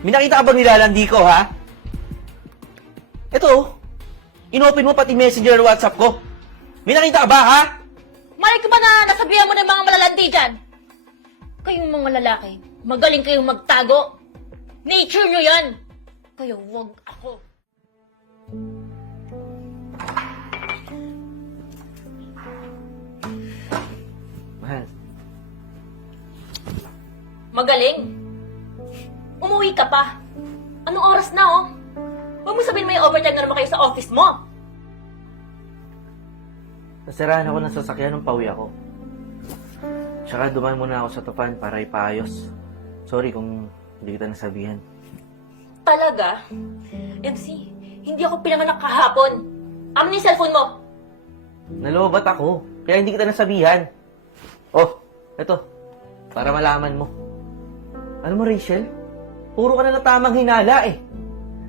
May nakita ka bang nilalandi ko, ha? Ito, inopen mo pati messenger at WhatsApp ko. May nakita ka ba, ha? Malay ko ba na nasabihan mo ng mga malalandi dyan? Kayong mga lalaki, magaling kayong magtago. Nature nyo yan. Kaya wag ako. Mahal, Magaling? Umuwi ka pa. Anong oras na, oh? Huwag mo sabihin may overtime na naman kayo sa office mo. nasiraan ako ng sasakyan ng pauwi ako. Tsaka dumaan muna ako sa tupan para ipaayos. Sorry kung hindi kita nasabihan. Talaga? MC, hindi ako pinanganak kahapon. Amin yung cellphone mo. Nalobat ako, kaya hindi kita nasabihan. Oh, eto, para malaman mo. Alam mo, Rachel, puro ka na tamang hinala eh.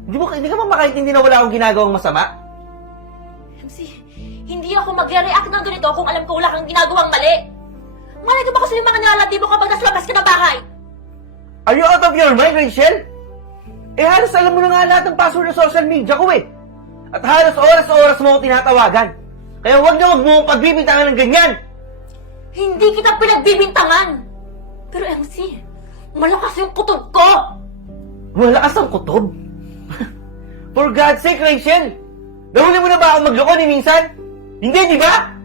Hindi ka ba makaintindi na wala akong ginagawang masama? MC, hindi ako magre-react ng ganito kung alam ko wala kang ginagawang mali. Malay ko ba kasi yung mga nilalandi mo kapag nasa labas ka ng bahay? Are you out of your mind, Rachel? Eh halos alam mo na nga lahat ng password ng social media ko eh. At halos oras-oras mo ako tinatawagan. Kaya huwag mo akong pagbibintangan ng ganyan. Hindi kita pinagbibintangan. Pero MC, malakas yung kutob ko. Malakas ang kutob. For God's sake, Rachel! Nahuli mo na ba ako magloko ni minsan? Hindi, di ba?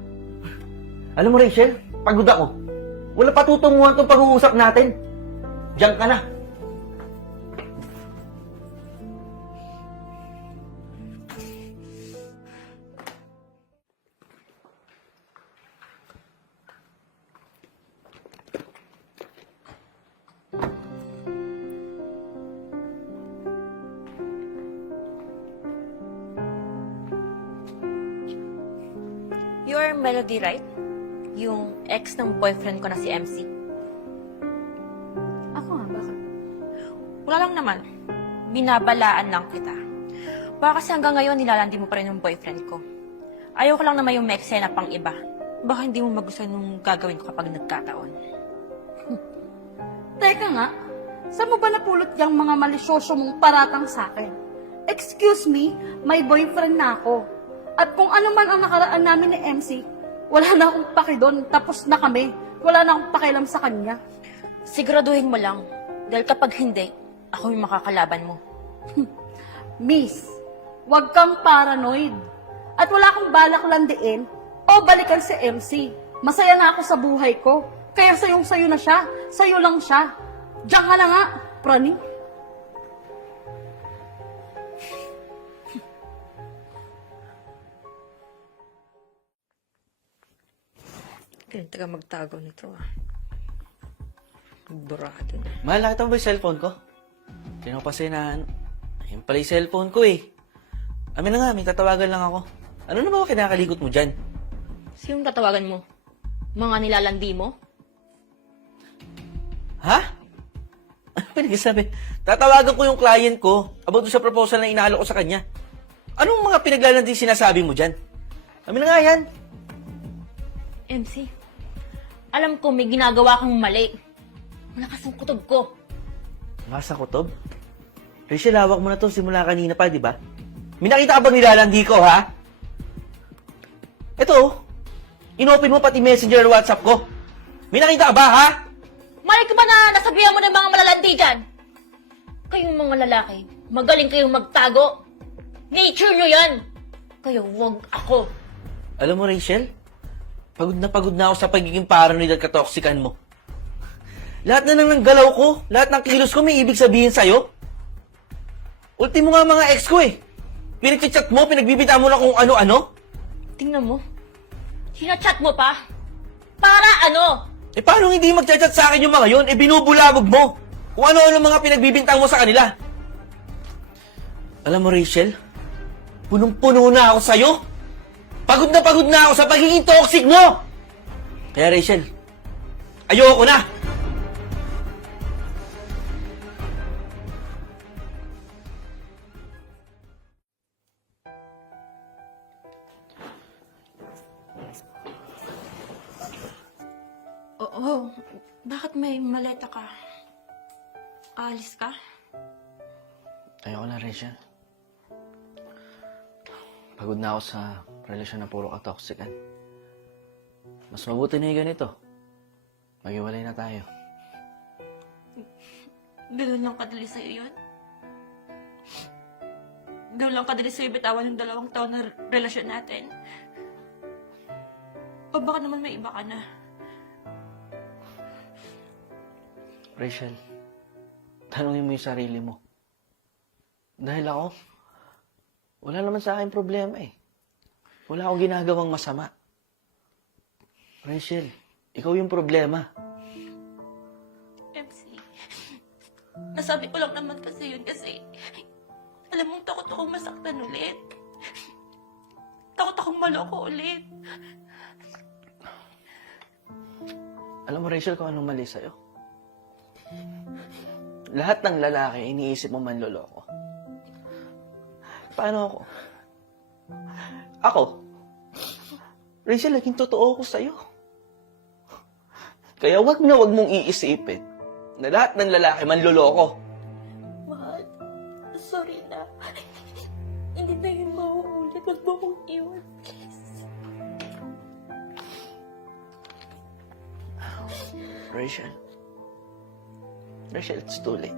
Alam mo, Rachel, pagod ako. Wala patutunguhan tong pag-uusap natin. Diyan ka na. You're Melody, right? Yung ex ng boyfriend ko na si MC. Ako nga, bakit? Wala lang naman. Binabalaan lang kita. Baka kasi hanggang ngayon nilalandi mo pa rin yung boyfriend ko. Ayaw ko lang naman yung may eksena pang iba. Baka hindi mo magustuhan yung gagawin ko kapag nagkataon. Teka nga, saan mo ba napulot yung mga malisyoso mong paratang sa akin? Excuse me, may boyfriend na ako. At kung ano man ang nakaraan namin ni MC, wala na akong paki doon, tapos na kami. Wala na akong pakialam sa kanya. Siguraduhin mo lang. Dahil kapag hindi, ako yung makakalaban mo. Miss, wag kang paranoid. At wala akong balak landiin o balikan si MC. Masaya na ako sa buhay ko. Kaya sayo na siya. Sayo lang siya. Diyan ka na nga, prani. Ganun taga magtago nito ah. Burado na. Mahal, nakita mo ba yung cellphone ko? Tingnan ko kasi na, ayun pala yung cellphone ko eh. Amin na nga, may tatawagan lang ako. Ano na ba kinakalikot mo dyan? Sinong tatawagan mo? Mga nilalandi mo? Ha? Ano pinagsasabi? Tatawagan ko yung client ko about sa proposal na inaalok ko sa kanya. Anong mga pinaglalandi sinasabi mo dyan? Amin na nga yan. MC, alam ko may ginagawa kang mali. Malakas ang kutob ko. Masa kutob? Rachel, hawak mo na to simula kanina pa, di ba? May nakita ka bang nilalandi ko, ha? Ito, inopen mo pati messenger at WhatsApp ko. May nakita ka ba, ha? Malay ko ba na nasabihan mo ng mga malalandi dyan? Kayong mga lalaki, magaling kayong magtago. Nature nyo yan. Kaya wag ako. Alam mo, Rachel, pagod na ako sa pagiging paranoid at katoksikan mo. Lahat na ng galaw ko, lahat ng kilos ko may ibig sabihin sa'yo. Ultimo nga mga ex ko eh. Pinag-chat mo, pinagbibita mo na kung ano-ano. Tingnan mo. Sinachat mo pa? Para ano? Eh paano hindi mag-chat sa akin yung mga yun? Eh binubulabog mo. Kung ano-ano mga pinagbibintang mo sa kanila. Alam mo, Rachel, punong-puno na ako sa'yo. Pagod na ako sa pagiging toxic mo. Kaya Rachel, ayoko na. Oo, bakit may maleta ka? Aalis ka? Ayoko na, Rachel. Pagod na ako sa relasyon na puro katoksikan. Mas mabuti na yung ganito. Maghiwalay na tayo. Ganun lang kadali sa'yo yun? Ganun lang kadali sa'yo bitawan ng 2 taon na relasyon natin? O baka naman may iba ka na? Rachel, tanungin mo yung sarili mo. Dahil ako, wala naman sa akin problema eh. Wala akong ginagawang masama. Rachel, ikaw yung problema. MC, nasabi ko lang naman kasi yun kasi alam mong takot akong masaktan ulit. Takot akong maloko ulit. Alam mo, Rachel, kung anong mali sa'yo? Lahat ng lalaki, iniisip mo manloloko. Paano ako? Ako? Rachel, naging totoo ko sa'yo. Kaya wag mong iisipin na lahat ng lalaki manloloko. Mahal, sorry na. Hindi na yun mauulit. Huwag mo kong iwan, please. Rachel, it's too late.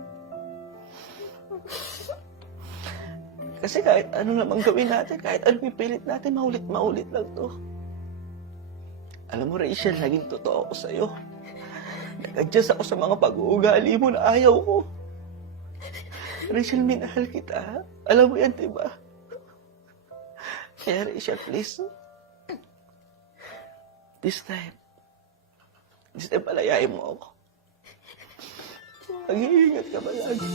Kasi kahit ano namang gawin natin, kahit ano pipilit natin, maulit lang to. Alam mo, Rachel, naging totoo ako sa'yo. Nag-adjust ako sa mga pag-uugali mo na ayaw ko. Rachel, minahal kita. Alam mo yan, diba? Kaya, Rachel, please. This time, palayain mo ako. Mag-iingat ka ba lagi?